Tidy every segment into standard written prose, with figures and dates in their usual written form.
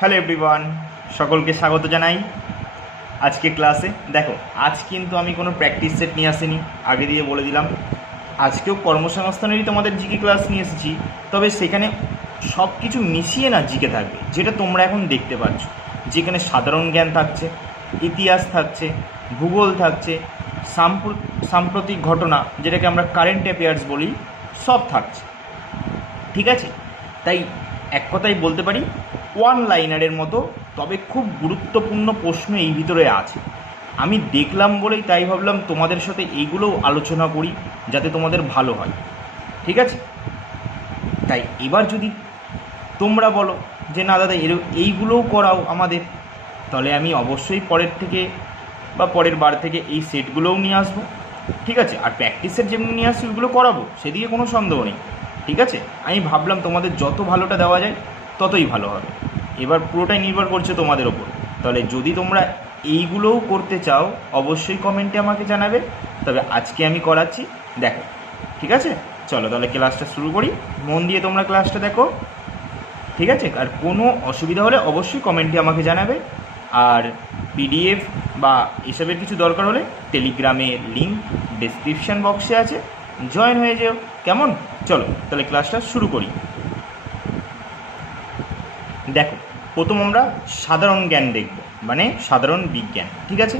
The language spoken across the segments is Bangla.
হ্যালো এভরিওয়ান, সকলকে স্বাগত জানাই আজকে ক্লাসে। দেখো, আজ কিন্তু আমি কোনো প্র্যাকটিস সেট নিয়ে আসিনি, আগে দিয়ে বলে দিলাম। আজকেও কর্মসংস্থানেরই তোমাদের জিকে ক্লাস নিয়ে এসেছি, তবে সেখানে সব কিছু মিশিয়ে না জিকে থাকবে, যেটা তোমরা এখন দেখতে পাচ্ছ। যেখানে সাধারণ জ্ঞান থাকছে, ইতিহাস থাকছে, ভূগোল থাকছে, সাম্প্রতিক ঘটনা যেটাকে আমরা কারেন্ট অ্যাফেয়ার্স বলি, সব থাকছে। ঠিক আছে, তাই এক কথাই বলতে পারি ওয়ান লাইনারের মতো, তবে খুব গুরুত্বপূর্ণ প্রশ্ন এই ভিতরে আছে। আমি দেখলাম বলেই তাই ভাবলাম তোমাদের সাথে এইগুলোও আলোচনা করি, যাতে তোমাদের ভালো হয়। ঠিক আছে, তাই এবার যদি তোমরা বলো যে না দাদা এইগুলোও করাও আমাদের, তাহলে আমি অবশ্যই পরের বার থেকে এই সেটগুলোও নিয়ে আসবো। ঠিক আছে, আর প্র্যাকটিসের যেমনি নিয়ে আসছি ওইগুলো করাবো, সেদিকে কোনো সন্দেহ নেই। ঠিক আছে, আমি ভাবলাম তোমাদের যত ভালোটা দেওয়া যায় ততই ভালো হবে। এবার পুরোটাই নির্ভর করছে তোমাদের ওপর। তাহলে যদি তোমরা এইগুলোও করতে চাও অবশ্যই কমেন্টে আমাকে জানাবে, তবে আজকে আমি করাচ্ছি, দেখো। ঠিক আছে, চলো তাহলে ক্লাসটা শুরু করি। মন দিয়ে তোমরা ক্লাসটা দেখো। ঠিক আছে, আর কোনো অসুবিধা হলে অবশ্যই কমেন্টে আমাকে জানাবে। আর পিডিএফ বা এসবের কিছু দরকার হলে টেলিগ্রামের লিঙ্ক ডেসক্রিপশান বক্সে আছে, জয়েন হয়ে যেও। কেমন? চলো তাহলে ক্লাসটা শুরু করি। দেখো, প্রথম আমরা সাধারণ জ্ঞান দেখব, মানে সাধারণ বিজ্ঞান। ঠিক আছে,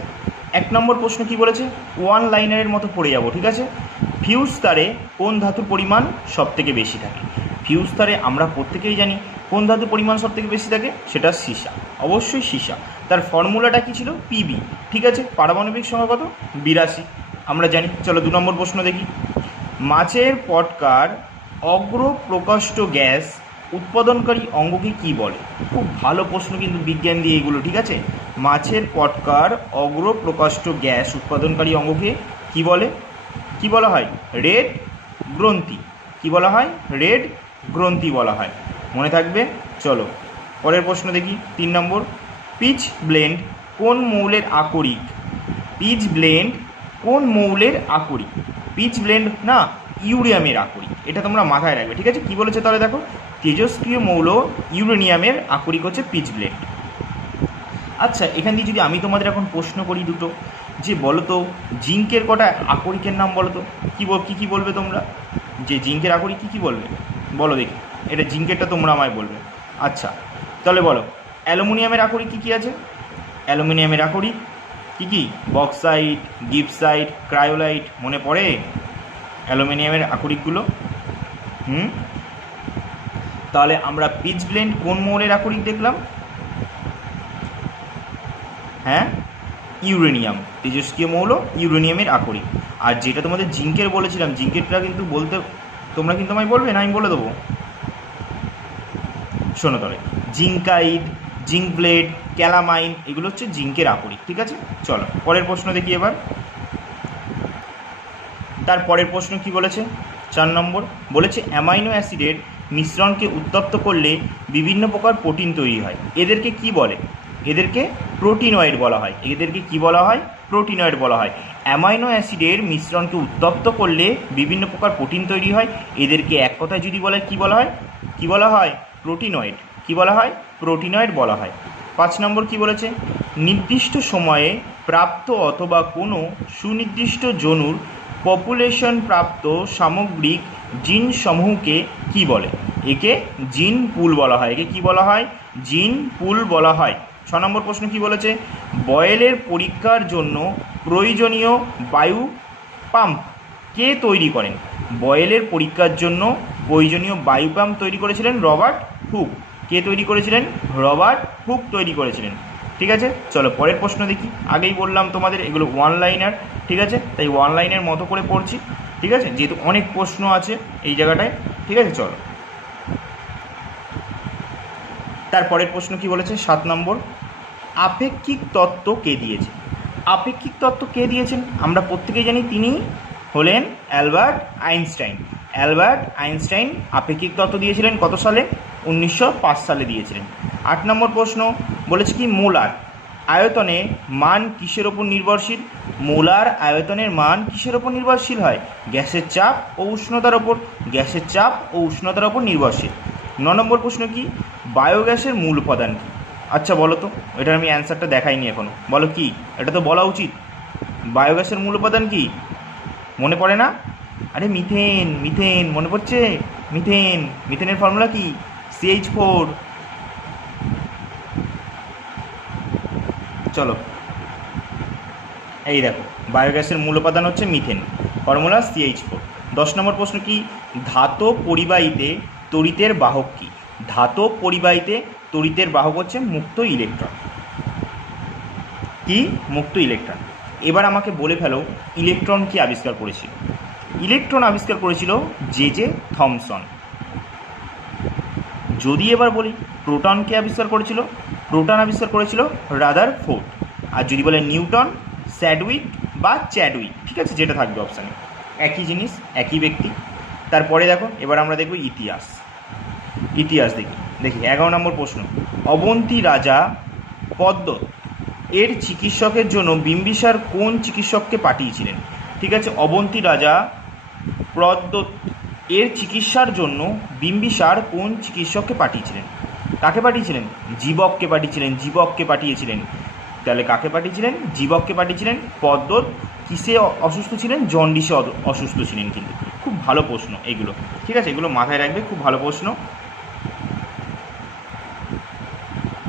1 নম্বর প্রশ্ন কি বলেছে, ওয়ান লাইনারের মতো পড়ে যাব। ঠিক আছে, ফিউজ তারে কোন ধাতুর পরিমাণ সবথেকে বেশি থাকে? ফিউজ তারে আমরা প্রত্যেকেই জানি কোন ধাতুর পরিমাণ সবথেকে বেশি থাকে, সেটা সীসা, অবশ্যই সীসা। তার ফর্মুলাটা কি ছিল? পিবি। ঠিক আছে, পারমাণবিক সংখ্যা কত? 82, আমরা জানি। চলো 2 নম্বর প্রশ্ন দেখি, মাছের পটকার অগ্রপ্রকোষ্ঠ গ্যাস উৎপাদনকারী অঙ্গকে কি বলে? খুব ভালো প্রশ্ন কিন্তু বিজ্ঞান দিয়ে এগুলো। ঠিক আছে, মাছের পটকার অগ্রপ্রকোষ্ঠ গ্যাস উৎপাদনকারী অঙ্গকে কি বলে? কি বলা হয়? রেড গ্রন্থি। কি বলা হয়? রেড গ্রন্থি বলা হয়, মনে থাকবে। চলো পরের প্রশ্ন দেখি, 3 নম্বর, পিচ ব্লেন্ড কোন মৌলের আকরিক? পিচ ব্লেন্ড কোন মৌলের আকরিক? পিচ ব্লেন্ড না, ইউরেনিয়ামের আকরিক, এটা তোমরা মাথায় রাখবে। ঠিক আছে, কি বলেছে তাহলে দেখো, তেজস্ক্রিয় মৌল ইউরেনিয়ামের আকরিক হচ্ছে পিচ ব্লেন্ড। আচ্ছা, এখান দিয়ে যদি আমি তোমাদের এখন প্রশ্ন করি দুটো, যে বলো তো জিঙ্কের কটা আকরিকের নাম বলো তো, কী বলবে তোমরা? যে জিঙ্কের আকরিক কী বলবে বলো দেখি, এটা জিঙ্কেরটা তোমরা আমায় বলবে। আচ্ছা তাহলে বলো, অ্যালুমিনিয়ামের আকরিক কী আছে? অ্যালুমিনিয়ামের আকরিক কী? বক্সাইট, গিপসাইট, ক্রায়োলাইট, মনে পড়ে অ্যালুমিনিয়ামের আকরিকগুলো? তাহলে আমরা পিচ ব্লেন্ড কোন মৌলের আকরিক দেখলাম? হ্যাঁ, ইউরেনিয়াম, তেজস্ক্রিয় মৌল ইউরেনিয়ামের আকরিক। আর যেটা তোমাদের জিঙ্কের বলেছিলাম, জিঙ্কেরটা কিন্তু বলতে তোমরা কিন্তু আমায় বলবে না, আমি বলে দেবো। শোনো তাহলে, জিঙ্কাইড, জিঙ্ক ব্লেড, ক্যালামাইন, এগুলো হচ্ছে জিঙ্কের আকরিক। ঠিক আছে, চলো পরের প্রশ্ন দেখি এবার। তার পরের প্রশ্ন কি বলেছে? 4 নম্বর বলেছে, অ্যামাইনো অ্যাসিডের মিশ্রণকে উত্তপ্ত করলে বিভিন্ন প্রকার প্রোটিন তৈরি হয়, এদেরকে কি বলে? এদেরকে প্রোটিনয়েড বলা হয়। এদেরকে কি বলা হয়? প্রোটিনয়েড বলা হয়। অ্যামাইনো অ্যাসিডের মিশ্রণকে উত্তপ্ত করলে বিভিন্ন প্রকার প্রোটিন তৈরি হয়, এদেরকে এক কথায় যদি বলে কি বলা হয়? কি বলা হয়? প্রোটিনয়েড। কি বলা হয়? প্রোটিনয়েড বলা হয়। 5 নম্বর কি বলেছে, নির্দিষ্ট সময়ে প্রাপ্ত অথবা কোনো সুনির্দিষ্ট জনুর পপুলেশন প্রাপ্ত সামগ্রিক জিন সমূহকে কি বলে? একে জিন পুল বলা হয়। একে কি বলা হয়? জিন পুল বলা হয়। 6 নম্বর প্রশ্ন কি বলেছে, বয়েলের পরীক্ষার জন্য প্রয়োজনীয় বায়ু পাম্প কে তৈরি করেন? বয়েলের পরীক্ষার জন্য প্রয়োজনীয় বায়ু পাম্প তৈরি করেছিলেন রবার্ট হুক। কে তৈরি করেছিলেন? রবার্ট হুক তৈরি করেছিলেন। ঠিক আছে, চলো পরের প্রশ্ন দেখি। আগেই বললাম তোমাদের এগুলো ওয়ান লাইনার। ঠিক আছে, তাই ওয়ান লাইনের মতো করে পড়ছি। ঠিক আছে, যেহেতু অনেক প্রশ্ন আছে এই জায়গাটায়। ঠিক আছে, চলো তারপরের প্রশ্ন কি বলেছে? 7 নম্বর, আপেক্ষিক তত্ত্ব কে দিয়েছে? আপেক্ষিক তত্ত্ব কে দিয়েছেন? আমরা প্রত্যেকেই জানি তিনি হলেন অ্যালবার্ট আইনস্টাইন। অ্যালবার্ট আইনস্টাইন আপেক্ষিক তত্ত্ব দিয়েছিলেন কত সালে? 1905 সালে দিয়েছিলেন। 8 নম্বর প্রশ্ন বলেছে কি, মোলার আয়তনে মান কিসের ওপর নির্ভরশীল? মোলার আয়তনের মান কিসের ওপর নির্ভরশীল হয়? গ্যাসের চাপ ও উষ্ণতার ওপর। গ্যাসের চাপ ও উষ্ণতার ওপর নির্ভরশীল। 9 নম্বর প্রশ্ন কি, বায়োগ্যাসের মূল উপাদান কি? আচ্ছা বলো তো, এটার আমি অ্যান্সারটা দেখাইনি এখনো, বলো কি? এটা তো বলা উচিত। বায়োগ্যাসের মূল উপাদান কি? মনে পড়ে না? আরে মিথেন, মিথেন মনে পড়ছে? মিথেন, মিথেনের ফর্মুলা কি? CH4। চলো এই দেখো, বায়োগ্যাসের মূল উপাদান হচ্ছে মিথেন, ফর্মুলা CH4। 10 নম্বর প্রশ্ন কি? ধাতব পরিবাহীতে তড়িতের বাহক কি? ধাতব পরিবাহীতে তড়িতের বাহক হচ্ছে মুক্ত ইলেকট্রন। কি? মুক্ত ইলেকট্রন। এবার আমাকে বলে ফেলো, ইলেকট্রন কি আবিষ্কার করেছিল? ইলেকট্রন আবিষ্কার করেছিল জে থমসন। যদি এবার বলি প্রোটন কে আবিষ্কার করেছিল? প্রোটন আবিষ্কার করেছিল রাদারফোর্ড। আর যদি বলে নিউটন, স্যাডউইক বা চ্যাডউইক, ঠিক আছে, যেটা থাকবে অপশানে, একই জিনিস, একই ব্যক্তি। তারপরে দেখো, এবার আমরা দেখব ইতিহাস। ইতিহাস দেখি 11 নম্বর প্রশ্ন, অবন্তী রাজা পদ্ম এর চিকিৎসকের জন্য বিম্বিসার কোন চিকিৎসককে পাঠিয়েছিলেন? ঠিক আছে, অবন্তী রাজা পদ্ম এর চিকিৎসার জন্য বিম্বিসার কোন চিকিৎসককে পাঠিয়েছিলেন? কাকে পাঠিয়েছিলেন? জীবককে পাঠিয়েছিলেন, জীবককে পাঠিয়েছিলেন। তাহলে কাকে পাঠিয়েছিলেন? জীবককে পাঠিয়েছিলেন। পদ্ম কিসে অসুস্থ ছিলেন? জন্ডিসে অসুস্থ ছিলেন। কিন্তু খুব ভালো প্রশ্ন এগুলো, ঠিক আছে, এগুলো মাথায় রাখবে, খুব ভালো প্রশ্ন।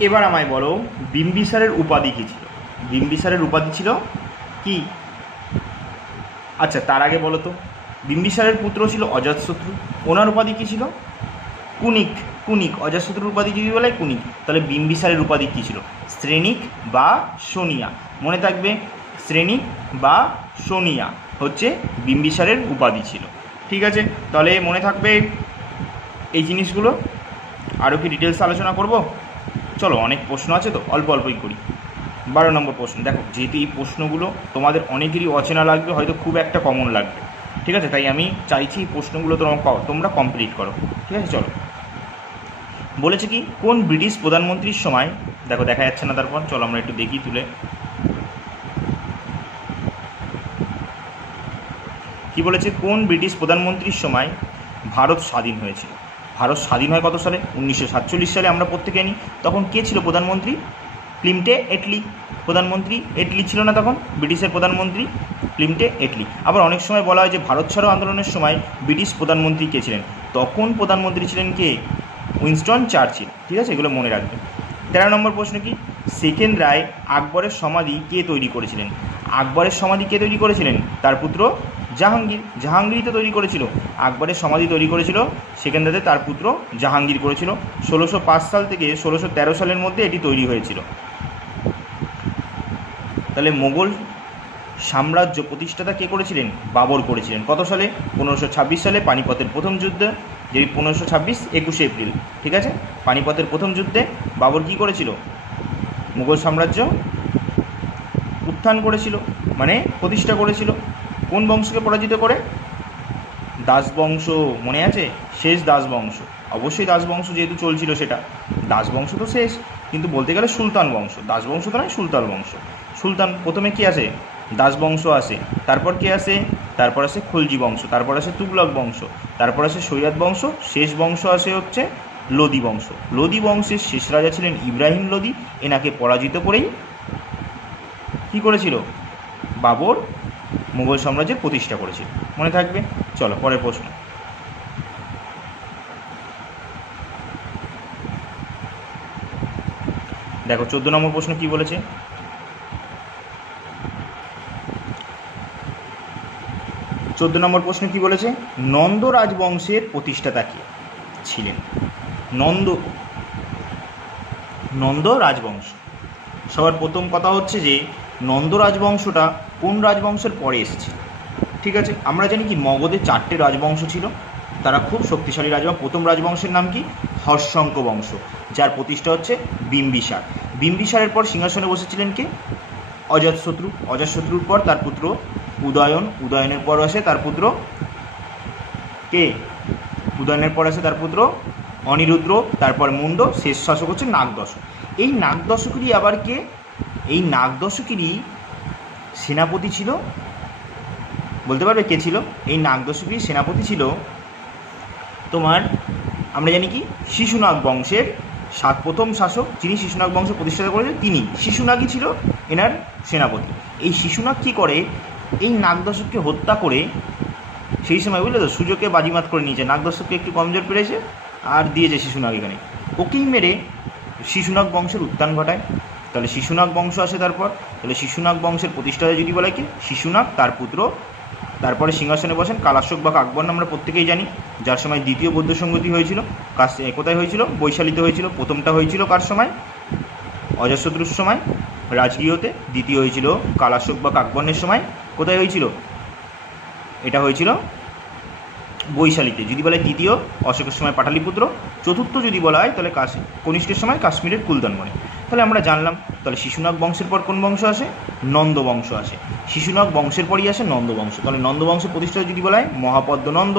এবার আমায় বলো, বিম্বিসারের উপাধি কী ছিল? বিম্বিসারের উপাধি ছিল কি? আচ্ছা তার আগে বলো তো, বিম্বিসারের পুত্র ছিল অজাতশত্রু, ওনার উপাধি কী ছিল? কুনিক। কুনিক, অজাতশত্রুর উপাধি যদি বলে কুনিক, তাহলে বিম্বিসারের উপাধি কী ছিল? শ্রেণিক বা সোনিয়া। মনে থাকবে, শ্রেণিক বা সোনিয়া হচ্ছে বিম্বিসারের উপাধি ছিল। ঠিক আছে, তাহলে মনে থাকবে এই জিনিসগুলো। আরও কি ডিটেলস আলোচনা করব? চলো, অনেক প্রশ্ন আছে তো অল্প অল্পই করি। 12 নম্বর প্রশ্ন দেখো, যেহেতু এই প্রশ্নগুলো তোমাদের অনেকেরই অচেনা লাগবে, হয়তো খুব একটা কমন লাগবে, ঠিক আছে, তাই আমি চাইছি এই প্রশ্নগুলো তোমরা কমপ্লিট করো। ঠিক আছে, চলো। বলেছে কি, কোন ব্রিটিশ প্রধানমন্ত্রীর সময়, দেখো দেখা যাচ্ছে না, তারপর চলো আমরা একটু দেখি তুলে। কি বলেছে? কোন ব্রিটিশ প্রধানমন্ত্রীর সময় ভারত স্বাধীন হয়েছিল? ভারত স্বাধীন হয় কত সালে? 1947 সালে। আমরা প্রত্যেকে জানি। তখন কে ছিল প্রধানমন্ত্রী? Clinton Attlee. প্রধানমন্ত্রী এটলি ছিল না তখন, ব্রিটিশের প্রধানমন্ত্রী ক্লিন্টন এটলি। আবার অনেক সময় বলা হয় যে ভারত ছাড়ো আন্দোলনের সময় ব্রিটিশ প্রধানমন্ত্রী কে ছিলেন? তখন প্রধানমন্ত্রী ছিলেন কে? Winston Churchill. ঠিক আছে, এগুলো মনে রাখবে। 13 নম্বর প্রশ্ন কি, সেকেন্দ্রায় আকবরের সমাধি কে তৈরি করেছিলেন? আকবরের সমাধি কে তৈরি করেছিলেন? তার পুত্র জাহাঙ্গীর। জাহাঙ্গীরই তো তৈরি করেছিল। আকবরের সমাধি তৈরি করেছিল সেকেন্দ্রাতে তার পুত্র জাহাঙ্গীর করেছিল। 1605 সাল থেকে 1613 সালের মধ্যে এটি তৈরি হয়েছিল। তাহলে মোগল সাম্রাজ্য প্রতিষ্ঠাতা কে করেছিলেন? বাবর করেছিলেন। কত সালে? 1526 সালে, পানিপথের প্রথম যুদ্ধে। যে 1526 21 এপ্রিল, ঠিক আছে, পানিপথের প্রথম যুদ্ধে বাবর কী করেছিল? মুঘল সাম্রাজ্য উত্থান করেছিল, মানে প্রতিষ্ঠা করেছিল। কোন বংশকে পরাজিত করে? দাসবংশ। মনে আছে? শেষ দাসবংশ। অবশ্যই দাসবংশ যেহেতু চলছিল, সেটা দাসবংশ তো শেষ, কিন্তু বলতে গেলে সুলতান বংশ, দাসবংশ তো নয়, সুলতান বংশ। সুলতান প্রথমে কি আসে? দাসবংশ আসে। তারপর কে আসে? তারপর আসে খলজি বংশ, তারপর আসে তুগলক বংশ, তারপর আসে সৈয়দ বংশ, শেষ বংশ আসে হচ্ছে লোদি বংশ। লোদি বংশের শেষ রাজা ছিলেন ইব্রাহিম লোদি। এনাকে পরাজিত করেই কী করেছিল? বাবর মুঘল সাম্রাজ্যের প্রতিষ্ঠা করেছিল। মনে থাকবে। চলো পরের প্রশ্ন। দেখো 14 নম্বর প্রশ্ন কি বলেছে? 14 নম্বর প্রশ্ন কি বলেছে? নন্দ রাজবংশের প্রতিষ্ঠাতা কে ছিলেন? নন্দ রাজবংশ। সবার প্রথম কথা হচ্ছে যে নন্দ রাজবংশটা কোন রাজবংশের পরে এসেছে? ঠিক আছে, আমরা জানি কি মগধের 4টে রাজবংশ ছিল, তারা খুব শক্তিশালী রাজবংশ। প্রথম রাজবংশের নাম কি? হর্ষঙ্ক বংশ, যার প্রতিষ্ঠা হচ্ছে বিম্বিসার। বিম্বিসারের পর সিংহাসনে বসেছিলেন কে? অজাতশত্রু। অজাতশত্রুর পর তার পুত্র উদয়ন। উদয়নের পর আসে তার পুত্র কে? উদয়নের পর আসে তার পুত্র অনিরুদ্র, তারপর মুন্ড, শেষ শাসক হচ্ছে নাগদশক। এই নাগদশকেরই আবার কে? এই নাগদশকেরই সেনাপতি ছিল, বলতে পারবে কে ছিল? এই নাগদশকেরই সেনাপতি ছিল তোমার, আমরা জানি কি শিশুনাগ বংশের প্রথম শাসক যিনি শিশুনাগ বংশ প্রতিষ্ঠা করেছেন তিনি, শিশুনাগই ছিল এনার সেনাপতি। এই শিশুনাগ কী করে, এই নাগদর্শককে হত্যা করে, সেই সময় বুঝলে তো সুযোগকে বাজিমাত করে নিয়েছে, নাগদর্শককে একটু কমজোর পেরেছে আর দিয়েছে শিশুনাগ এখানে, ওকেই মেরে শিশুনাগ বংশের উত্থান ঘটায়। তাহলে শিশুনাগ বংশ আসে তারপর, তাহলে শিশুনাগ বংশের প্রতিষ্ঠাতা যদি বলে কি শিশুনাগ, তার পুত্র তারপরে সিংহাসনে বসেন কালাশোক বা কাকবর্ণ, আমরা প্রত্যেকেই জানি, যার সময় দ্বিতীয় বৌদ্ধ সংগতি হয়েছিল। কোথায় হয়েছিল? বৈশালীতে হয়েছিল। প্রথমটা হয়েছিল কার সময়? অজাতশত্রুর সময় রাজগৃহতে। দ্বিতীয় হয়েছিল কালাশোক বা কাকবর্ণের সময়। কোথায় হয়েছিল? এটা হয়েছিল বৈশালীতে। যদি বলে তৃতীয় অশোকের সময় পাটালিপুত্র, চতুর্থ যদি বলা হয় তাহলে কনিষ্কের সময় কাশ্মীরের কুলদানমণি। তাহলে আমরা জানলাম, তাহলে শিশুনাগ বংশের পর কোন বংশ আসে? নন্দ বংশ আসে। শিশুনাগ বংশের পরই আসে নন্দ বংশ। তাহলে নন্দ বংশের প্রতিষ্ঠা যদি বলা হয় মহাপদ্ম নন্দ,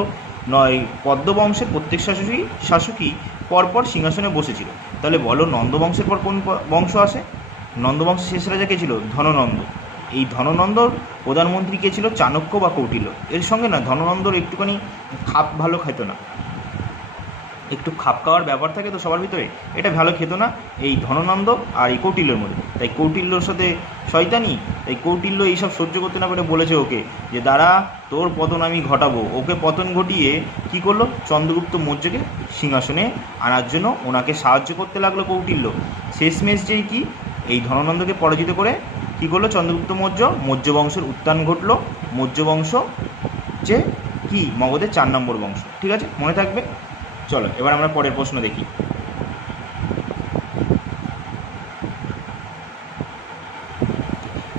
নয় পদ্ম বংশের প্রত্যেক শাসকই পরপর সিংহাসনে বসেছিল। তাহলে বলো নন্দ বংশের পর কোন বংশ আসে? নন্দ বংশের শেষ রাজা কে ছিল? ধননন্দ। এই ধননন্দর প্রধানমন্ত্রী কে ছিল? চাণক্য বা কৌটিল্য। এর সঙ্গে না ধননন্দর একটুখানি খাপ ভালো খেত না, একটু খাপ খাওয়ার ব্যাপার থাকে তো সবার ভিতরে, এটা ভালো খেত না এই ধননন্দ আর এই কৌটিল্যর মধ্যে। তাই কৌটিল্যর সাথে শয়তানি, তাই কৌটিল্য এইসব সহ্য করতে না পেরে বলেছে ওকে যে দাঁড়া, তোর পতন আমি ঘটাবো। ওকে পতন ঘটিয়ে কী করলো? চন্দ্রগুপ্ত মৌর্যকে সিংহাসনে আনার জন্য ওনাকে সাহায্য করতে লাগলো কৌটিল্য। শেষমেশ যেই কি এই ধননন্দকে পরাজিত করে কী করলো চন্দ্রগুপ্ত মৌর্য বংশের উত্থান ঘটলো। মৌর্য বংশ যে কি মগধের 4 নম্বর বংশ। ঠিক আছে, মনে থাকবে। চলো এবার আমরা পরের প্রশ্ন দেখি।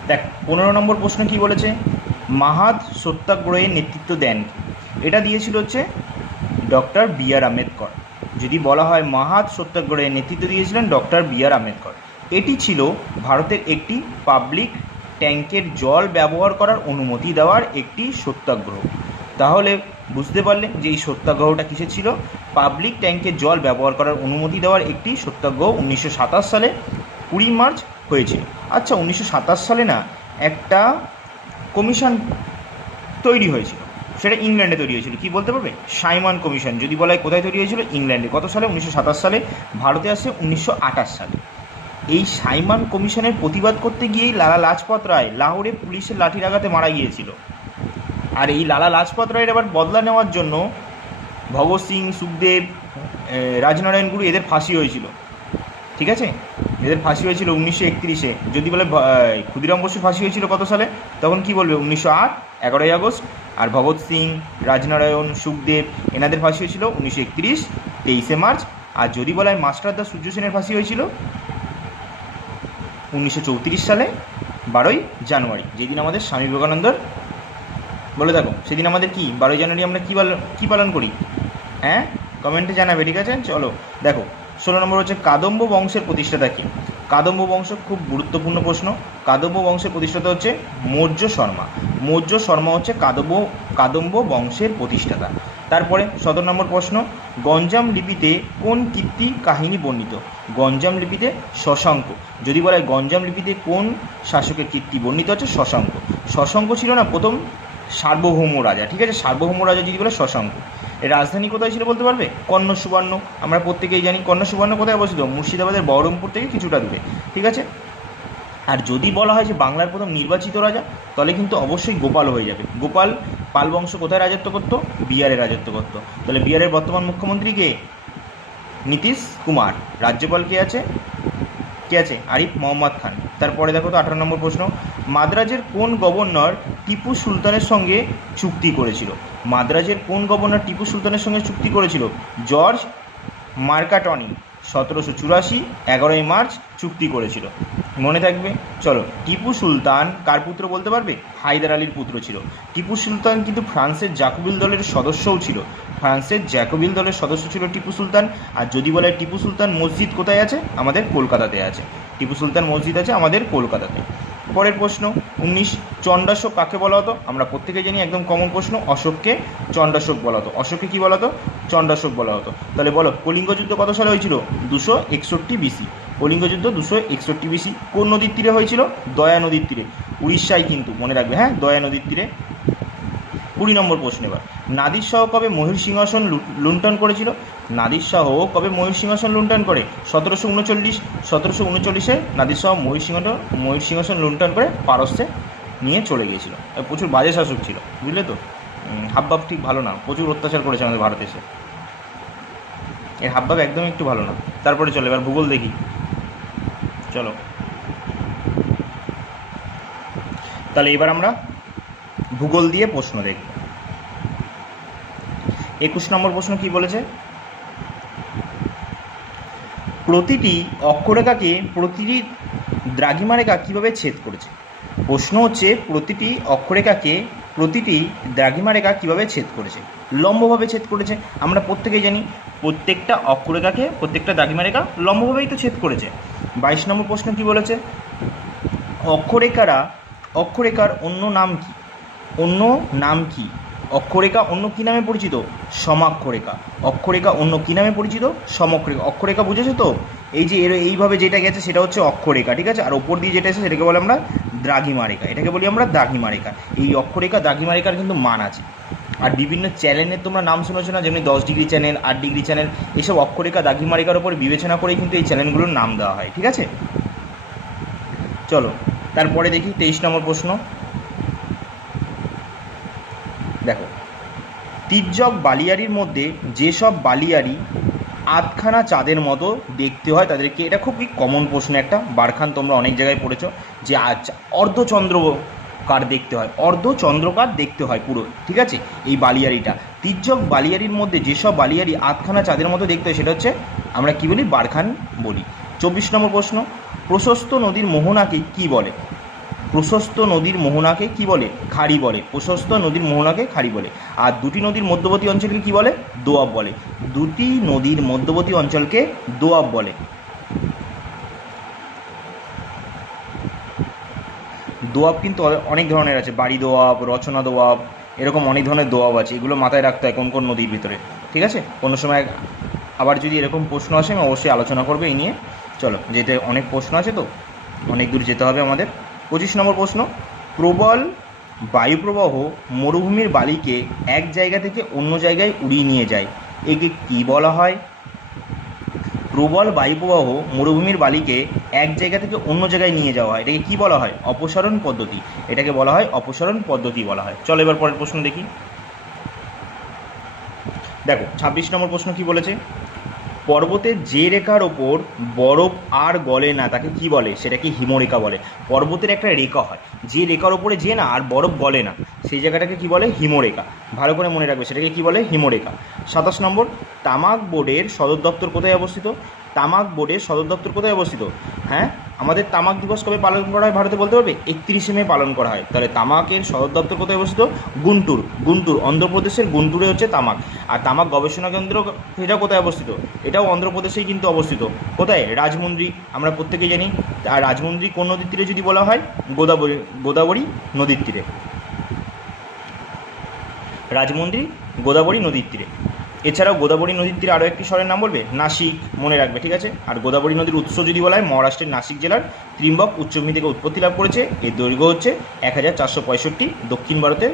দেখ 15 নম্বর প্রশ্ন কি বলেছে? মাহাদ সত্যাগ্রহের নেতৃত্ব দেন। এটা দিয়েছিল হচ্ছে ডক্টর বি.আর. আম্বেদকর। যদি বলা হয় মাহাদ সত্যাগ্রহের নেতৃত্ব দিয়েছিলেন ডক্টর বি.আর. আম্বেদকর। এটি ছিল ভারতের একটি পাবলিক ট্যাঙ্কের জল ব্যবহার করার অনুমতি দেওয়ার একটি সত্যাগ্রহ। তাহলে বুঝতে পারলে যে এই সত্যাগ্রহটা কিসের ছিল? পাবলিক ট্যাঙ্কের জল ব্যবহার করার অনুমতি দেওয়ার একটি সত্যাগ্রহ 1927 সালে 20 মার্চ হয়েছিল। আচ্ছা 1927 সালে না একটা কমিশন তৈরি হয়েছিল, সেটা ইংল্যান্ডে তৈরি হয়েছিল। কি বলতে পারবে? Simon commission. যদি বলা হয় কোথায় তৈরি হয়েছিল? ইংল্যান্ডে। কত সালে? 1927 সালে। ভারতে আসে 1928 সালে। এই সাইমন কমিশনের প্রতিবাদ করতে গিয়েই লালা লাজপত রায় লাহোরে পুলিশের লাঠির আঘাতে মারা গিয়েছিল। আর এই লালা লাজপত রায়ের আবার বদলা নেওয়ার জন্য ভগৎ সিং, সুখদেব, রাজনারায়ণ গুরু এদের ফাঁসি হয়েছিল। ঠিক আছে, এদের ফাঁসি হয়েছিল 1931-এ। যদি বলে ক্ষুদিরাম বসুর ফাঁসি হয়েছিল কত সালে? তখন কি বলবে? 1908 11ই আগস্ট। আর ভগৎ সিং, রাজনারায়ণ, সুখদেব এনাদের ফাঁসি হয়েছিল 1931 23শে মার্চ। আর যদি বলা হয় মাস্টারদা সূর্য সেনের ফাঁসি হয়েছিল 1934 সালে 12ই জানুয়ারি, যেদিন আমাদের স্বামী বিবেকানন্দর, বলে দেখো সেদিন আমাদের কি 12ই জানুয়ারি আমরা কী পালন করি? হ্যাঁ, কমেন্টে জানাবে। ঠিক আছে, চলো দেখো 16 নম্বর হচ্ছে কাদম্ব বংশের প্রতিষ্ঠাতা কি? কাদম্ব বংশ খুব গুরুত্বপূর্ণ প্রশ্ন। কাদম্ব বংশের প্রতিষ্ঠাতা হচ্ছে মৌর্য শর্মা। মৌর্য শর্মা হচ্ছে কাদম্ব বংশের প্রতিষ্ঠাতা। তারপরে 17 নম্বর প্রশ্ন, গঞ্জাম লিপিতে কোন কীর্তি কাহিনী বর্ণিত? গঞ্জাম লিপিতে শশাঙ্ক। যদি বলা হয় গঞ্জাম লিপিতে কোন শাসকের কীর্তি বর্ণিত হচ্ছে? শশাঙ্ক। শশাঙ্ক ছিল না প্রথম সার্বভৌম রাজা। ঠিক আছে, সার্বভৌম রাজা যদি বলে শশাঙ্ক। এর রাজধানী কোথায় ছিল বলতে পারবে? কর্ণ সুবর্ণ। আমরা প্রত্যেকেই জানি কর্ণ সুবর্ণ কোথায় অবস্থিত? মুর্শিদাবাদের বহরমপুর থেকে কিছুটা দূরে। ঠিক আছে, আর যদি বলা হয় যে বাংলার প্রথম নির্বাচিত রাজা, তাহলে কিন্তু অবশ্যই গোপাল হয়ে যাবে। গোপাল পাল বংশ কোথায় রাজত্ব করতো? বিহারে রাজত্ব করতো। তাহলে বিহারের বর্তমান মুখ্যমন্ত্রী কে? নীতিশ কুমার। রাজ্যপাল কে আছে? আরিফ মোহাম্মদ খান। তারপরে দেখো তো 18 নম্বর প্রশ্ন, মাদ্রাজের কোন গভর্নর টিপু সুলতানের সঙ্গে চুক্তি করেছিল? মাদ্রাজের কোন গভর্নর টিপু সুলতানের সঙ্গে চুক্তি করেছিল? জর্জ মার্কাটনি। 1784 11ই মার্চ চুক্তি করেছিল। মনে থাকবে। চলো, টিপু সুলতান কার পুত্র বলতে পারবে? হায়দার আলীর পুত্র ছিল। টিপু সুলতান কিন্তু ফ্রান্সের জ্যাকোবিন দলের সদস্যও ছিল। ফ্রান্সের জ্যাকোবিন দলের সদস্য ছিল টিপু সুলতান। আর যদি বলে টিপু সুলতান মসজিদ কোথায় আছে? আমাদের কলকাতাতে আছে। টিপু সুলতান মসজিদ আছে আমাদের কলকাতাতে। পরের প্রশ্ন 19, চণ্ডাশোক কাকে বলা হতো? আমরা প্রত্যেকে জানি, একদম কমন প্রশ্ন, অশোককে চণ্ডাশোক বলা হতো। অশোককে কী বলা হতো? চণ্ডাশোক বলা হতো। তাহলে বলো কলিঙ্গ যুদ্ধ কত সালে হয়েছিল? 261 BC। কলিঙ্গ যুদ্ধ 261 BC। কোন নদীর তীরে হয়েছিল? দয়া নদীর তীরে। উড়িষ্যায় কিন্তু, মনে রাখবে। হ্যাঁ, দয়া নদীর তীরে। 20 নম্বর প্রশ্ন এবার, নাদির শাহ কবে ময়ূর সিংহাসন লুণ্ঠন করেছিল? নাদির শাহ কবে ময়ূর সিংহাসন লুণ্ঠন করে? 1739। 1739-এ নাদির শাহ ময়ূর সিংহাসন লুণ্ঠন করে পারস্যে নিয়ে চলে গিয়েছিল। প্রচুর বাজে শাসক ছিল, বুঝলে তো। হাবভাব ঠিক ভালো না, প্রচুর অত্যাচার করেছে আমাদের ভারতে এসে, এর হাবভাব একদম একটু ভালো না। তারপরে চলো এবার ভূগোল দেখি, চলো। তাহলে এবার আমরা ভূগোল দিয়ে প্রশ্ন দেখব। 21 নম্বর প্রশ্ন কি বলেছে, প্রতিটি অক্ষরেখাকে প্রতিটি দ্রাঘিমারেখা কীভাবে ছেদ করেছে? প্রশ্ন হচ্ছে প্রতিটি অক্ষরেখাকে প্রতিটি দ্রাঘিমারেখা কীভাবে ছেদ করেছে? লম্বভাবে ছেদ করেছে। আমরা প্রত্যেকেই জানি প্রত্যেকটা অক্ষরেখাকে প্রত্যেকটা দ্রাঘিমারেখা লম্বভাবেই তো ছেদ করেছে। 22 নম্বর প্রশ্ন কি বলেছে, অক্ষরেখার অন্য নাম কি? অন্য নাম কি? অক্ষরেখা অন্য কী নামে পরিচিত? সমাক্ষরেখা। অক্ষরেখা অন্য কী নামে পরিচিত? সমক্ষরেখা। অক্ষরেখা বুঝেছো তো, এই যে এইভাবে যেটা গেছে সেটা হচ্ছে অক্ষরেখা, ঠিক আছে। আর ওপর দিয়ে যেটা এসে সেটাকে বলে আমরা দ্রাঘিমারেখা, এটাকে বলি আমরা দ্রাঘিমারেখা। এই অক্ষরেখা দ্রাঘিমারেখার কিন্তু মান আছে। আর বিভিন্ন চ্যানেলের তোমরা নাম শুনেছো না, যেমনি 10 ডিগ্রি চ্যানেল, 8 ডিগ্রি চ্যানেল, এইসব অক্ষরেখা দ্রাঘিমারেখার উপর বিবেচনা করেই কিন্তু এই চ্যানেলগুলোর নাম দেওয়া হয়, ঠিক আছে। চলো তারপরে দেখি 23 নম্বর প্রশ্ন। দেখো, তির্যক বালিয়াড়ির মধ্যে যেসব বালিয়াড়ি আধখানা চাঁদের মতো দেখতে হয় তাদেরকে, এটা খুবই কমন প্রশ্ন একটা, বারখান তোমরা অনেক জায়গায় পড়েছো যে অর্ধচন্দ্রকার দেখতে হয়, অর্ধচন্দ্রকার দেখতে হয় পুরো, ঠিক আছে। এই বালিয়াড়িটা, তির্যক বালিয়াড়ির মধ্যে যেসব বালিয়াড়ি আধখানা চাঁদের মতো দেখতে হয় সেটা হচ্ছে আমরা কি বলি? বারখান বলি। 24 নম্বর প্রশ্ন, প্রশস্ত নদীর মোহনাকে কি বলে? প্রশস্ত নদীর মোহনাকে কি বলে? খাড়ি বলে। প্রশস্ত নদীর মোহনাকে খাড়ি বলে। আর দুটি নদীর মধ্যবর্তী অঞ্চলকে কি বলে? দোয়াব বলে। দুটি নদীর মধ্যবর্তী অঞ্চলকে দোয়াব বলে। দোয়াব কিন্তু অনেক ধরনের আছে, বাড়ি দোয়াব, রচনা দোয়াব, এরকম অনেক ধরনের দোয়াব আছে, এগুলো মাথায় রাখতে হয় কোন কোন নদীর ভিতরে, ঠিক আছে। কোনো সময় আবার যদি এরকম প্রশ্ন আসে আমি অবশ্যই আলোচনা করবো এই নিয়ে। চলো, যেতে অনেক প্রশ্ন আছে তো অনেক দূর যেতে হবে আমাদের। 25 নম্বর প্রশ্ন, প্রবল বায়ুপ্রবাহ মরুভূমির বালিকে এক জায়গা থেকে অন্য জায়গায় উড়িয়ে নিয়ে যায়, একে কি বলা হয়? প্রবল বায়ুপ্রবাহ মরুভূমির বালিকে এক জায়গা থেকে অন্য জায়গায় নিয়ে যাওয়া হয়, এটাকে কি বলা হয়? অপসারণ পদ্ধতি। এটাকে বলা হয় অপসারণ পদ্ধতি বলা হয়। চলো এবার পরের প্রশ্ন দেখি। দেখো 26 নম্বর প্রশ্ন কি বলেছে, পর্বতের যে রেখার ওপর বরফ আর গলে না তাকে কি বলে? সেটাকে হিমরেখা বলে। পর্বতের একটা রেখা হয়, যে রেখার ওপরে যে না আর বরফ গলে না, সেই জায়গাটাকে কি বলে? হিমরেখা। ভালো করে মনে রাখবে, সেটাকে কি বলে? হিমরেখা। 27 নম্বর, তামাক বোর্ডের সদর দপ্তর কোথায় অবস্থিত? তামাক বোর্ডের সদর দপ্তর কোথায় অবস্থিত? হ্যাঁ, আমাদের তামাক দিবস কবে পালন করা হয় ভারতে বলতে পারবে? 31শে মে পালন করা হয়। তাহলে তামাকের সদর দপ্তর কোথায় অবস্থিত? গুন্টুর, অন্ধ্রপ্রদেশের গুন্টুরে হচ্ছে তামাক। আর তামাক গবেষণা কেন্দ্র এটা কোথায় অবস্থিত? এটাও অন্ধ্রপ্রদেশেই কিন্তু অবস্থিত। কোথায়? রাজমন্দ্রি, আমরা প্রত্যেকেই জানি। আর রাজমন্দ্রি কোন নদীর তীরে যদি বলা হয়? গোদাবরী নদীর তীরে। রাজমন্দ্রি গোদাবরী নদীর তীরে। এছাড়াও গোদাবরী নদীর তীরে আরও একটি শহরের নাম বলবে, নাসিক, মনে রাখবে, ঠিক আছে। আর গোদাবরী নদীর উৎস যদি বলা হয়, মহারাষ্ট্রের নাসিক জেলার ত্রিম্বক উচ্চভূমি থেকে উৎপত্তি লাভ করেছে। এর দৈর্ঘ্য হচ্ছে 1465, দক্ষিণ ভারতের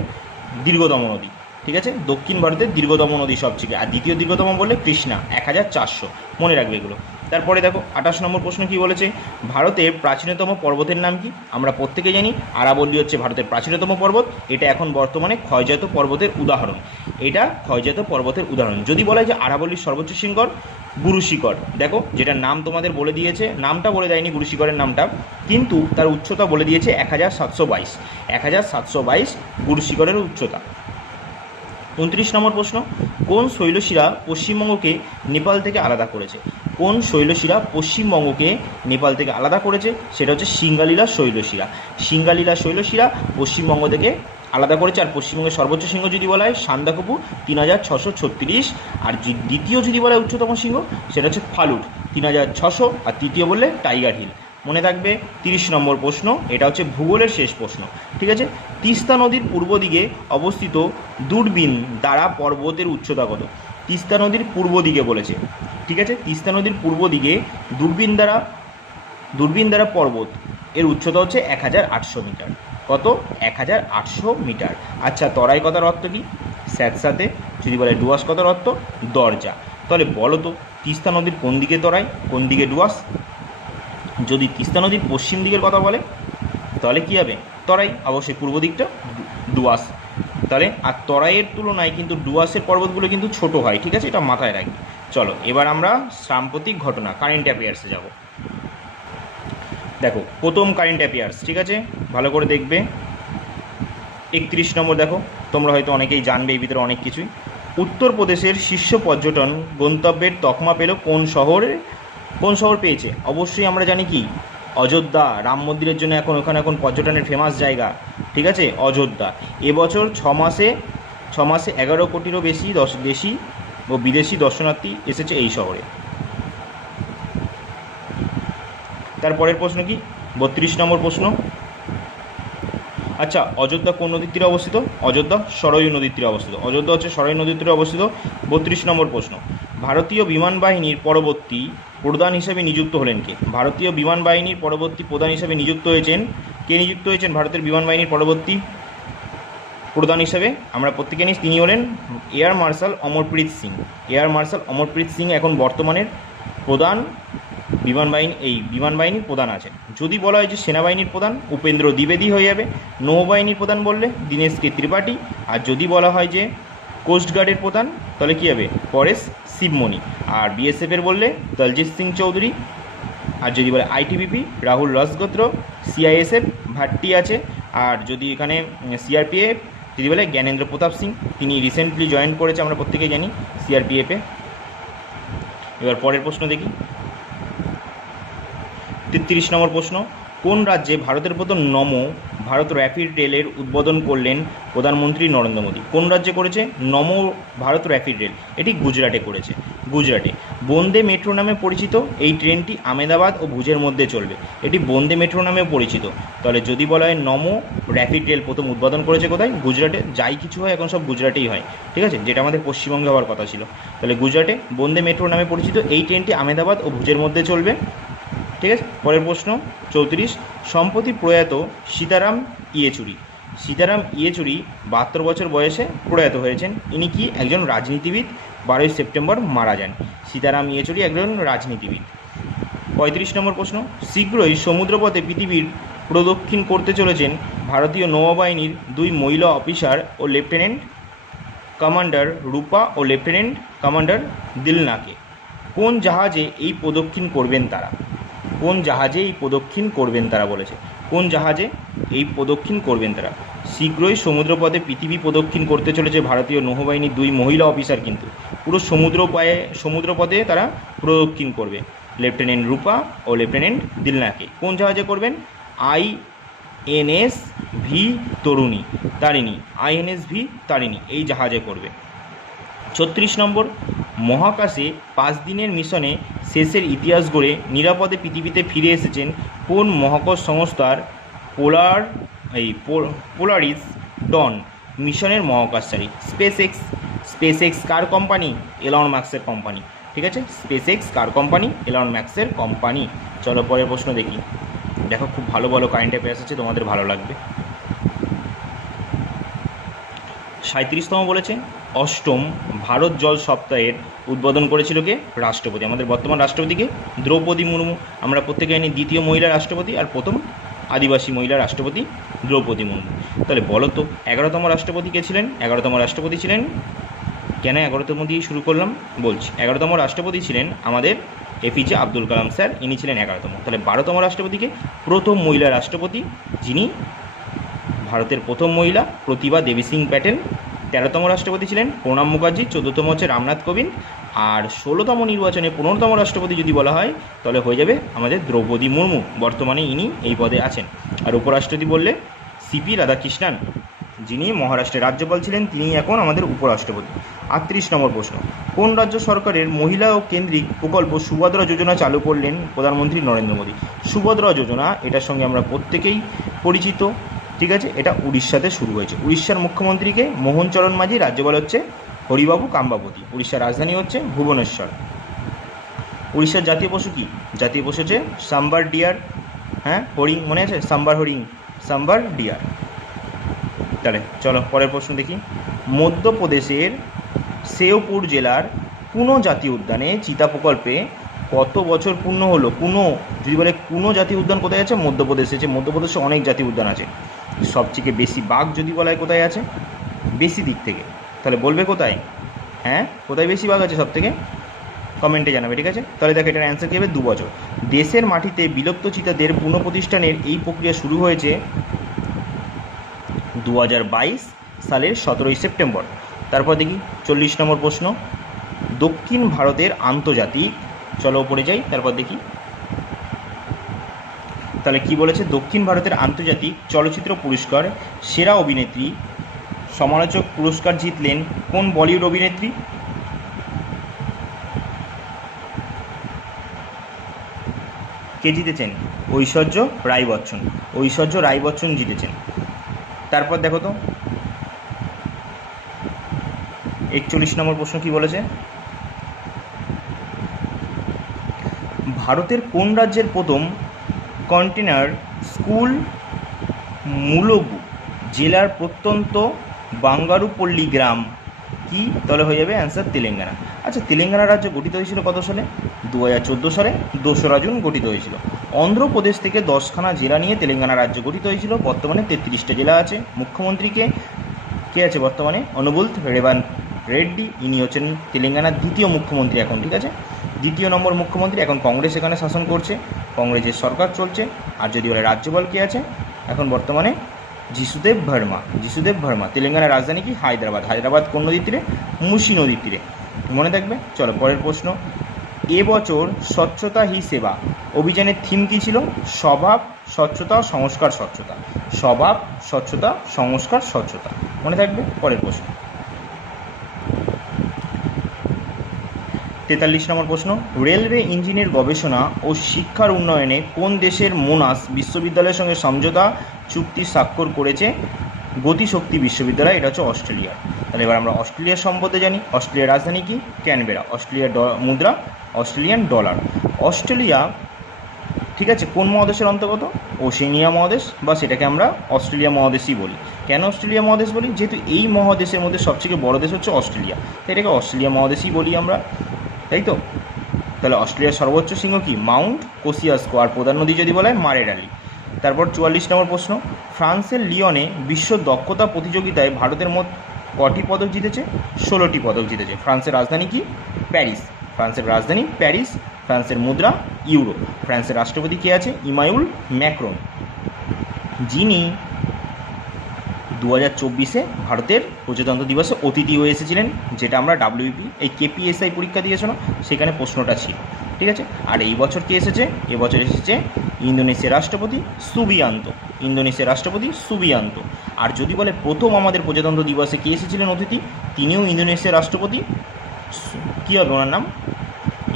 দীর্ঘতম নদী, ঠিক আছে। দক্ষিণ ভারতের দীর্ঘতম নদী সবচেয়ে। আর দ্বিতীয় দীর্ঘতম বললে কৃষ্ণা, 1400, মনে রাখবে এগুলো। তারপরে দেখো 28 নম্বর প্রশ্ন কি বলেছে, ভারতের প্রাচীনতম পর্বতের নাম কি? আমরা প্রত্যেকে জানি আরাবল্লী হচ্ছে ভারতের প্রাচীনতম পর্বত। এটা এখন বর্তমানে ক্ষয়জাত পর্বতের উদাহরণ। এটা ক্ষয়জাত পর্বতের উদাহরণ। যদি বলা হয় যে আরাবল্লীর সর্বোচ্চ শৃঙ্গ গুরু শিখর, দেখো যেটার নাম তোমাদের বলে দিয়েছে, নামটা বলে দেয়নি গুরু শিখরের নামটা, কিন্তু তার উচ্চতা বলে দিয়েছে 1722। 1722 গুরু শিখরের উচ্চতা। 29 নম্বর প্রশ্ন, কোন শৈলশিরা পশ্চিমবঙ্গকে নেপাল থেকে আলাদা করেছে? কোন শৈলশিরা পশ্চিমবঙ্গকে নেপাল থেকে আলাদা করেছে? সেটা হচ্ছে সিঙ্গালীলা শৈলশিরা। সিঙ্গালীলা শৈলশিরা পশ্চিমবঙ্গ থেকে আলাদা করেছে। আর পশ্চিমবঙ্গের সর্বোচ্চ শৃঙ্গ যদি বলা হয় সান্দাকফু, 3636। আর দ্বিতীয় যদি বলা হয় উচ্চতম শৃঙ্গ, সেটা হচ্ছে ফালুট, 3600। আর তৃতীয় বললে টাইগার হিল। মনে থাকবে 30 নম্বর প্রশ্ন, এটা হচ্ছে ভূগোলের শেষ প্রশ্ন, ঠিক আছে। তিস্তা নদীর পূর্ব দিকে অবস্থিত দূরবীন দ্বারা পর্বতের উচ্চতা কত? তিস্তা নদীর পূর্ব দিকে বলেছে, ঠিক আছে। তিস্তা নদীর পূর্ব দিকে দূরবীন দ্বারা পর্বত এর উচ্চতা হচ্ছে 1800 মিটার। কত 1800 মিটার। আচ্ছা, তরাই কথার অর্থ কী? স্যাঁতস্যাঁতে। যদি বলে ডুয়ার্স কথার অর্থ দরজা। তাহলে বলো তো তিস্তা নদীর কোন দিকে তরাই, কোন দিকে ডুয়ার্স? যদি তিস্তা নদীর পশ্চিম দিকের কথা বলে তাহলে কী হবে? তরাই। অবশ্যই পূর্ব দিকটা ডুয়ার্স। তাহলে আর তরাইয়ের তুলনায় কিন্তু ডুয়ার্সের পর্বতগুলো কিন্তু ছোট হয়, ঠিক আছে? এটা মাথায় রাখি। চলো এবার আমরা সাম্প্রতিক ঘটনা কারেন্ট অ্যাফেয়ার্সে যাব। দেখো প্রথম কারেন্ট অ্যাফেয়ার্স, ঠিক আছে, ভালো করে দেখবে। 31 নম্বর দেখো, তোমরা হয়তো অনেকেই জানবে এই ভিতরে অনেক কিছুই। উত্তরপ্রদেশের শীর্ষ পর্যটন গন্তব্যের তকমা পেল কোন শহর পেয়েছে? অবশ্যই আমরা জানি কি, অযোধ্যা। রাম মন্দিরের জন্য ওখানে এখন পর্যটনের ফেমাস জায়গা, ঠিক আছে, অযোধ্যা। এবছর ছ মাসে 11 কোটিরও বেশি দেশি ও বিদেশি দর্শনার্থী এসেছে এই শহরে। তারপরের প্রশ্ন কি? 32 নম্বর প্রশ্ন। আচ্ছা, অযোধ্যা কোন নদীর তীরে অবস্থিত? অযোধ্যা সরয়ূ নদীর তীরে অবস্থিত। অযোধ্যা হচ্ছে সরয়ূ নদীর তীরে অবস্থিত। 32 নম্বর প্রশ্ন। ভারতীয় বিমান বাহিনীর পরবর্তী প্রধান হিসেবে নিযুক্ত হলেন কে? ভারতীয় বিমান বাহিনীর পরবর্তী প্রধান হিসেবে নিযুক্ত হয়েছেন কে? নিযুক্ত হয়েছেন ভারতের বিমান বাহিনীর পরবর্তী প্রধান হিসেবে আমরা প্রত্যেকে জানি, তিনি হলেন air marshal Amarpreet Singh. Air marshal Amarpreet Singh এখন বর্তমানের প্রধান বিমান বাহিনীর প্রধান আছেন। যদি বলা হয় যে সেনাবাহিনীর প্রধান, উপেন্দ্র দ্বিবেদী হয়ে যাবে। নৌবাহিনীর প্রধান বললে দীনেশ কে ত্রিপাঠী। আর যদি বলা হয় যে কোস্টগার্ডের প্রধান তাহলে কী হবে? পরেশ শিবমণি। আর বিএসএফের বললে দলজিৎ সিং চৌধুরী। আর যদি বলে আইটিবিপি রাহুল রাজগোত্র। সিআইএসএফ ভাট্টি আছে। আর যদি এখানে সিআরপিএফ যদি বলে জ্ঞানেন্দ্র প্রতাপ সিং, তিনি রিসেন্টলি জয়েন করেছে, আমরা প্রত্যেকেই জানি, সিআরপিএফে। এবার পরের প্রশ্ন দেখি। 33 নম্বর প্রশ্ন। কোন রাজ্যে ভারতের প্রথম নমো ভারত র্যাপিড রেলের উদ্বোধন করলেন প্রধানমন্ত্রী নরেন্দ্র মোদী? কোন রাজ্যে করেছে নমো ভারত র্যাপিড রেল? এটি গুজরাটে করেছে। গুজরাটে। বন্দে মেট্রো নামে পরিচিত এই ট্রেনটি আহমেদাবাদ ও ভুজের মধ্যে চলবে। এটি বন্দে মেট্রো নামে পরিচিত। তাহলে যদি বলা হয় নমো র্যাপিড রেল প্রথম উদ্বোধন করেছে কোথায়? গুজরাটে। যাই কিছু হয় এখন সব গুজরাটেই হয়, ঠিক আছে, যেটা আমাদের পশ্চিমবঙ্গে হওয়ার কথা ছিল। তাহলে গুজরাটে বন্দে মেট্রো নামে পরিচিত এই ট্রেনটি আহমেদাবাদ ও ভুজের মধ্যে চলবে, ঠিক আছে। পরের প্রশ্ন 34। সম্প্রতি প্রয়াত সীতারাম ইয়েচুরি। সীতারাম ইয়েচুরি 72 বছর বয়সে প্রয়াত হয়েছেন। ইনি কি? একজন রাজনীতিবিদ। 12ই সেপ্টেম্বর মারা যান। সীতারাম ইয়েচুরি একজন রাজনীতিবিদ। 35 নম্বর প্রশ্ন। শীঘ্রই সমুদ্রপথে পৃথিবীর প্রদক্ষিণ করতে চলেছেন ভারতীয় নৌবাহিনীর 2 মহিলা অফিসার ও লেফটেন্যান্ট কমান্ডার রূপা ও লেফটেন্যান্ট কমান্ডার দিলনাকে। কোন জাহাজে এই প্রদক্ষিণ করবেন তারা? কোন জাহাজে এই প্রদক্ষিণ করবেন তারা বলেছে। কোন জাহাজে এই প্রদক্ষিণ করবেন তারা? শীঘ্রই সমুদ্রপথে পৃথিবী প্রদক্ষিণ করতে চলেছে ভারতীয় নৌবাহিনীর 2 মহিলা অফিসার, কিন্তু পুরো সমুদ্রপথে তারা প্রদক্ষিণ করবে। লেফটেন্যান্ট রূপা ও লেফটেন্যান্ট দিলনাকে। কোন জাহাজে করবেন? আইএনএসভি তারিণী এই জাহাজে করবে। 36 নম্বর। মহাকাশে 5 দিনের মিশনে শেষের ইতিহাস গড়ে নিরাপদে পৃথিবীতে ফিরে এসেছেন কোন মহাকাশ সংস্থার পোলারিস ডন মিশনের মহাকাশচারী? স্পেসএক্স কার কোম্পানি? এলন মাস্কের কোম্পানি, ঠিক আছে। স্পেসএক্স কার কোম্পানি? এলন মাস্কের কোম্পানি। চলো পরের প্রশ্ন দেখি। দেখো খুব ভালো ভালো কারেন্ট অ্যাফেয়ার্স আছে, তোমাদের ভালো লাগবে। 37তম বলেছে অষ্টম ভারত জল সপ্তাহের উদ্বোধন করেছিল কে? রাষ্ট্রপতি। আমাদের বর্তমান রাষ্ট্রপতিকে দ্রৌপদী মুর্মু। আমরা প্রত্যেকে জানি দ্বিতীয় মহিলা রাষ্ট্রপতি আর প্রথম আদিবাসী মহিলা রাষ্ট্রপতি দ্রৌপদী মুর্মু। তাহলে বলো তো 11তম রাষ্ট্রপতি কে ছিলেন? 11তম রাষ্ট্রপতি ছিলেন, কেন 11তম দিয়ে শুরু করলাম বলছি। 11তম রাষ্ট্রপতি ছিলেন আমাদের এপিজে আব্দুল কালাম স্যার, ইনি ছিলেন 11তম। তাহলে 12তম রাষ্ট্রপতিকে? প্রথম মহিলা রাষ্ট্রপতি যিনি ভারতের প্রথম মহিলা প্রতিভা দেবী সিং প্যাটেল। 13তম রাষ্ট্রপতি ছিলেন প্রণব মুখার্জি। 14তম হচ্ছে রামনাথ কোবিন্দ। আর 16তম নির্বাচনে 15তম রাষ্ট্রপতি যদি বলা হয় তাহলে হয়ে যাবে আমাদের দ্রৌপদী মুর্মু। বর্তমানে ইনি এই পদে আছেন। আর উপরাষ্ট্রপতি বললে সিপি রাধাকৃষ্ণন, যিনি মহারাষ্ট্রের রাজ্যপাল ছিলেন, তিনি এখন আমাদের উপরাষ্ট্রপতি। 38 নম্বর প্রশ্ন। কোন রাজ্য সরকারের মহিলা ও কেন্দ্রিক প্রকল্প সুভদ্রা যোজনা চালু করলেন প্রধানমন্ত্রী নরেন্দ্র মোদী? সুভদ্রা যোজনা, এটার সঙ্গে আমরা প্রত্যেকেই পরিচিত, ঠিক আছে। এটা উড়িষ্যাতে শুরু হয়েছে। উড়িষ্যার মুখ্যমন্ত্রীকে মোহন চরণ মাঝি, রাজ্যপাল হচ্ছে হরিবাবু কাম্বাপতি। উড়িষ্যার রাজধানী হচ্ছে ভুবনেশ্বর। উড়িষ্যার জাতীয় পশু কি? জাতীয় পশু হচ্ছে সাম্বার ডিয়ার। হ্যাঁ, হরিণ মনে আছে? সাম্বার ডিয়ার। তাহলে চলো পরের প্রশ্ন দেখি। মধ্যপ্রদেশের শেওপুর জেলার কুনো জাতীয় উদ্যানে চিতা প্রকল্পে কত বছর পূর্ণ হলো? কুনো, যদি বলে কুনো জাতীয় উদ্যান কোথায় আছে? মধ্যপ্রদেশে আছে। মধ্যপ্রদেশে অনেক জাতীয় উদ্যান আছে, সবথেকে বেশি বাঘ যদি বলা হয় কোথায় আছে? বেশি দিক থেকে, তাহলে বলবে কোথায়? হ্যাঁ, কোথায় বেশি বাঘ আছে সব থেকে? কমেন্টে জানাবে, ঠিক আছে? তাহলে দেখো এটার অ্যান্সার কী হবে, 2 বছর। দেশের মাটিতে বিলুপ্ত চিতাদের পুনঃপ্রতিষ্ঠানের এই প্রক্রিয়া শুরু হয়েছে 2022 সালের 17ই সেপ্টেম্বর। তারপর দেখি 40 নম্বর প্রশ্ন। দক্ষিণ ভারতের আন্তর্জাতিক, চলো ওপরে যাই, তারপর দেখি তাহলে কি বলেছে। দক্ষিণ ভারতের আন্তর্জাতিক চলচ্চিত্র পুরস্কার সেরা অভিনেত্রী সমালোচক পুরস্কার জিতলেন কোন বলিউড অভিনেত্রী? কে জিতেছেন? ঐশ্বর্য রায় বচ্চন। ঐশ্বর্য রায় বচ্চন জিতেছেন। তারপর দেখো তো 41 নম্বর প্রশ্ন কি বলেছে। ভারতের কোন রাজ্যের প্রথম কন্টেনার স্কুল মুলুগু জেলার প্রত্যন্ত বাঙ্গারুপল্লী গ্রাম কি? তাহলে হয়ে যাবে অ্যান্সার তেলেঙ্গানা। আচ্ছা, তেলেঙ্গানা রাজ্য গঠিত হয়েছিল কত সালে? 2014 সালে 2রা জুন গঠিত হয়েছিল। অন্ধ্রপ্রদেশ থেকে 10খানা জেলা নিয়ে তেলেঙ্গানা রাজ্য গঠিত হয়েছিল। বর্তমানে 33টা জেলা আছে। মুখ্যমন্ত্রীকে কে আছে বর্তমানে? অনুবুল রেবান্ত রেড্ডি। ইনি হচ্ছেন তেলেঙ্গানার দ্বিতীয় মুখ্যমন্ত্রী এখন, ঠিক আছে? দ্বিতীয় নম্বর মুখ্যমন্ত্রী। এখন কংগ্রেস এখানে শাসন করছে, কংগ্রেসের সরকার চলছে। আর যদি বলে রাজ্যপাল কে আছে এখন বর্তমানে? যিশুদেব ভার্মা। যিশুদেব ভার্মা। তেলেঙ্গানার রাজধানী কি? হায়দ্রাবাদ। হায়দ্রাবাদ কোন নদীর তীরে? মুসি নদীর তীরে, মনে থাকবে। চলো পরের প্রশ্ন। এবছর স্বচ্ছতা হি সেবা অভিযানের থিম কী ছিল? স্বভাব, স্বচ্ছতা, সংস্কার, স্বচ্ছতা। স্বভাব, স্বচ্ছতা, সংস্কার, স্বচ্ছতা, মনে থাকবে। পরের প্রশ্ন 43 নম্বর প্রশ্ন। রেলওয়ে ইঞ্জিনের গবেষণা ও শিক্ষার উন্নয়নে কোন দেশের মোনাশ বিশ্ববিদ্যালয়ের সঙ্গে সমঝোতা চুক্তি স্বাক্ষর করেছে? গতিশক্তি বিশ্ববিদ্যালয়। এটা হচ্ছে অস্ট্রেলিয়ার। তাহলে এবার আমরা অস্ট্রেলিয়ার সম্বন্ধে জানি। অস্ট্রেলিয়ার রাজধানী কি? ক্যানবেরা। অস্ট্রেলিয়ার মুদ্রা অস্ট্রেলিয়ান ডলার। অস্ট্রেলিয়া, ঠিক আছে, কোন মহাদেশের অন্তর্গত? ওশেনিয়া মহাদেশ, বা সেটাকে আমরা অস্ট্রেলিয়া মহাদেশই বলি। কেন অস্ট্রেলিয়া মহাদেশ বলি? যেহেতু এই মহাদেশের মধ্যে সবথেকে বড় দেশ হচ্ছে অস্ট্রেলিয়া, তাই এটাকে অস্ট্রেলিয়া মহাদেশই বলি আমরা, তাই তো? তাহলে অস্ট্রেলিয়ার সর্বোচ্চ শৃঙ্গ কি? Mount Kosciuszko. আর প্রধান নদী যদি বলা হয় মারেডালি। তারপর 44 নম্বর প্রশ্ন। ফ্রান্সের লিওনে বিশ্ব দক্ষতা প্রতিযোগিতায় ভারতের মোট কটি পদক জিতেছে? 16টি পদক জিতেছে। ফ্রান্সের রাজধানী কি? প্যারিস। ফ্রান্সের রাজধানী প্যারিস। ফ্রান্সের মুদ্রা ইউরো। ফ্রান্সের রাষ্ট্রপতি কে আছে? ইমানুয়েল ম্যাক্রন, যিনি 2024 ভারতের প্রজাতন্ত্র দিবসে অতিথি হয়ে এসেছিলেন, যেটা আমরা ডাব্লিউপি এই কেপিএসআই পরীক্ষা দিয়েছিল, সেখানে প্রশ্নটা ছিল, ঠিক আছে? আর এই বছর কে এসেছে? এবছর এসেছে ইন্দোনেশিয়ার রাষ্ট্রপতি সুবিয়ান্তো। ইন্দোনেশিয়ার রাষ্ট্রপতি সুবিয়ান্তো। আর যদি বলে প্রথম আমাদের প্রজাতন্ত্র দিবসে কে এসেছিলেন অতিথি, তিনিও ইন্দোনেশিয়ার রাষ্ট্রপতি। কী হবে ওনার নাম?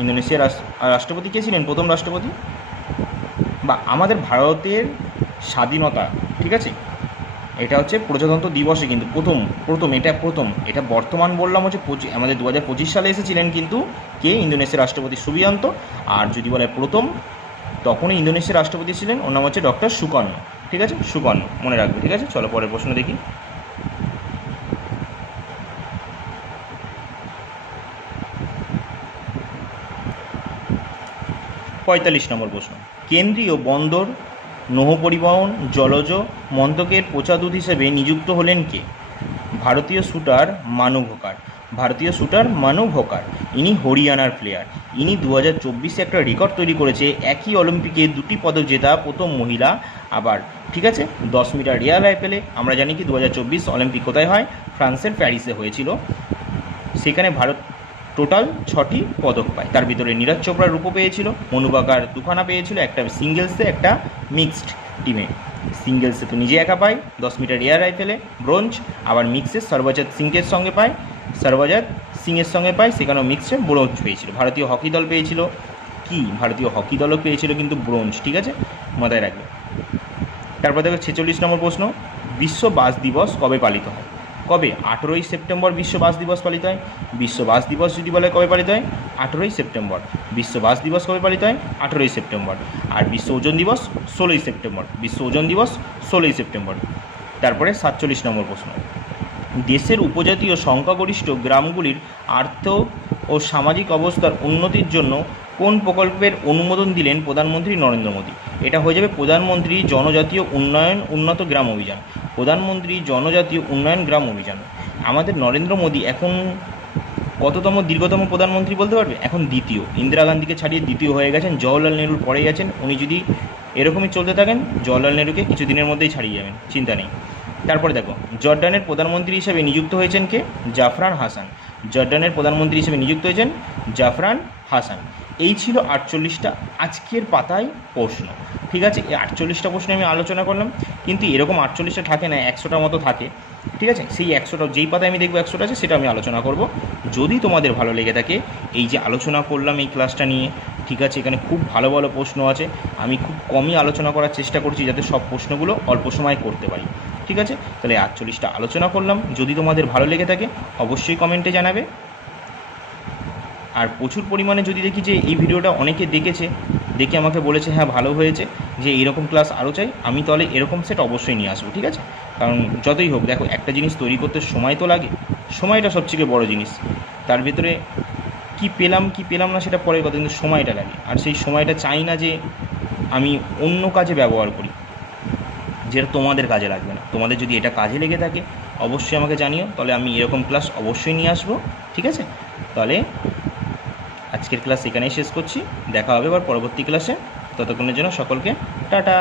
ইন্দোনেশিয়ার রাষ্ট্রপতি কে ছিলেন? প্রথম রাষ্ট্রপতি, বা আমাদের ভারতের স্বাধীনতা, ঠিক আছে, এটা হচ্ছে প্রজাতন্ত্র দিবসে কিন্তু প্রথম এটা বর্তমান বললাম হচ্ছে আমাদের 2025 সালে এসেছিলেন কিন্তু কে? ইন্দোনেশিয়ার রাষ্ট্রপতি সুবিয়ান্ত। আর যদি বলে প্রথম, তখনই ইন্দোনেশিয়ার রাষ্ট্রপতি ছিলেন, ওর নাম হচ্ছে ডক্টর সুকর্ণ, ঠিক আছে? সুকর্ণ, মনে রাখবে, ঠিক আছে? চলো পরের প্রশ্ন দেখি। 45 নম্বর প্রশ্ন। কেন্দ্রীয় বন্দর, নৌ পরিবহন, জলজ মন্ত্রকের প্রচারদূত হিসেবে নিযুক্ত হলেন কে? ভারতীয় শুটার মানু ভোকার। ভারতীয় শুটার মানু ভোকার, ইনি হরিয়ানার প্লেয়ার। ইনি 2024 একটা রেকর্ড তৈরি করেছে, একই অলিম্পিকে 2টি পদক জেতা প্রথম মহিলা। আবার ঠিক আছে, 10 মিটার রিয়াল রাইফেলে আমরা জানি কি 2024 অলিম্পিক কোথায় হয়? ফ্রান্সের প্যারিসে হয়েছিল। সেখানে ভারত টোটাল 6টি পদক পায়। তার ভিতরে নীরজ চোপড়া রূপো পেয়েছিল, মনু বাকার 2খানা পেয়েছিল, একটা সিঙ্গেলসে, একটা মিক্সড টিমে। সিঙ্গেলসে তো নিজে একা পায় 10 মিটার এয়ার রাইফেলে ব্রোঞ্জ, আবার মিক্সে সর্বজাত সিংয়ের সঙ্গে পায়, সর্বজাত সিংয়ের সঙ্গে পায়, সেখানেও মিক্সে ব্রোঞ্জ পেয়েছিল। ভারতীয় হকি দল পেয়েছিল কি? ভারতীয় হকি দলও পেয়েছিল কিন্তু ব্রোঞ্জ, ঠিক আছে, মাথায় রাখবে। তারপর দেখো 46 নম্বর প্রশ্ন। বিশ্ব বাস দিবস কবে পালিত হয়? কবে? 18ই সেপ্টেম্বর বিশ্ব বাস দিবস পালিত হয়। বিশ্ব বাস দিবস যদি বলে কবে পালিত হয়? 18ই সেপ্টেম্বর। বিশ্ব বাস দিবস কবে পালিত হয়? 18ই সেপ্টেম্বর। আর বিশ্ব ওজন দিবস 16ই সেপ্টেম্বর। বিশ্ব ওজন দিবস 16ই সেপ্টেম্বর। তারপরে 47 নম্বর প্রশ্ন, দেশের উপজাতীয় সংখ্যাগরিষ্ঠ গ্রামগুলির আর্থ ও সামাজিক অবস্থার উন্নতির জন্য কোন প্রকল্পের অনুমোদন দিলেন প্রধানমন্ত্রী নরেন্দ্র মোদী? এটা হয়ে যাবে প্রধানমন্ত্রী জনজাতীয় উন্নয়ন উন্নত গ্রাম অভিযান। প্রধানমন্ত্রী জনজাতীয় উন্নয়ন গ্রাম অভিযান। আমাদের নরেন্দ্র মোদী এখন কততম দীর্ঘতম প্রধানমন্ত্রী বলতে পারবে? এখন দ্বিতীয়। ইন্দিরা গান্ধীকে ছাড়িয়ে দ্বিতীয় হয়ে গেছেন, জওহরলাল নেহরুর পরেই গেছেন। উনি যদি এরকমই চলতে থাকেন জওহরলাল নেহরুকে কিছুদিনের মধ্যেই ছাড়িয়ে যাবেন, চিন্তা নেই। তারপরে দেখো, জর্ডানের প্রধানমন্ত্রী হিসেবে নিযুক্ত হয়েছেন কে? জাফরান হাসান। জর্ডানের প্রধানমন্ত্রী হিসেবে নিযুক্ত হয়েছেন জাফরান হাসান। এই ছিল 48টা আজকের পাতায় প্রশ্ন। ঠিক আছে, এই 48টা প্রশ্ন আমি আলোচনা করলাম, কিন্তু এরকম 48টা থাকে না, 100টা মতো থাকে। ঠিক আছে, সেই 100টা যেই পাতায় আমি দেখবো 100টা আছে সেটা আমি আলোচনা করব। যদি তোমাদের ভালো লেগে থাকে এই যে আলোচনা করলাম এই ক্লাসটা নিয়ে, ঠিক আছে, এখানে খুব ভালো ভালো প্রশ্ন আছে, আমি খুব কমই আলোচনা করার চেষ্টা করছি যাতে সব প্রশ্নগুলো অল্প সময় করতে পারি। ঠিক আছে, তাহলে 48টা আলোচনা করলাম। যদি তোমাদের ভালো লেগে থাকে অবশ্যই কমেন্টে জানাবে। আর প্রচুর পরিমাণে যদি দেখি যে এই ভিডিওটা অনেকে দেখেছে, দেখে আমাকে বলেছে হ্যাঁ ভালো হয়েছে, যে এরকম ক্লাস আরও চাই, আমি তাহলে এরকম সেট অবশ্যই নিয়ে আসবো। ঠিক আছে, কারণ যতই হোক দেখো একটা জিনিস তৈরি করতে সময় তো লাগে, সময়টা সবথেকে বড় জিনিস। তার ভিতরে কি পেলাম না সেটা পরের কথা, কিন্তু সময়টা লাগে। আর সেই সময়টা চাই না যে আমি অন্য কাজে ব্যবহার করি, যেটা তোমাদের কাজে লাগবে না। তোমাদের যদি এটা কাজে লেগে থাকে অবশ্যই আমাকে জানিও, তাহলে আমি এরকম ক্লাস অবশ্যই নিয়ে আসবো। ঠিক আছে, তাহলে আজকের ক্লাস এখানেই শেষ করছি, দেখা হবে এবার পরবর্তী ক্লাসে। ততক্ষণের জন্য সকলকে টাটা।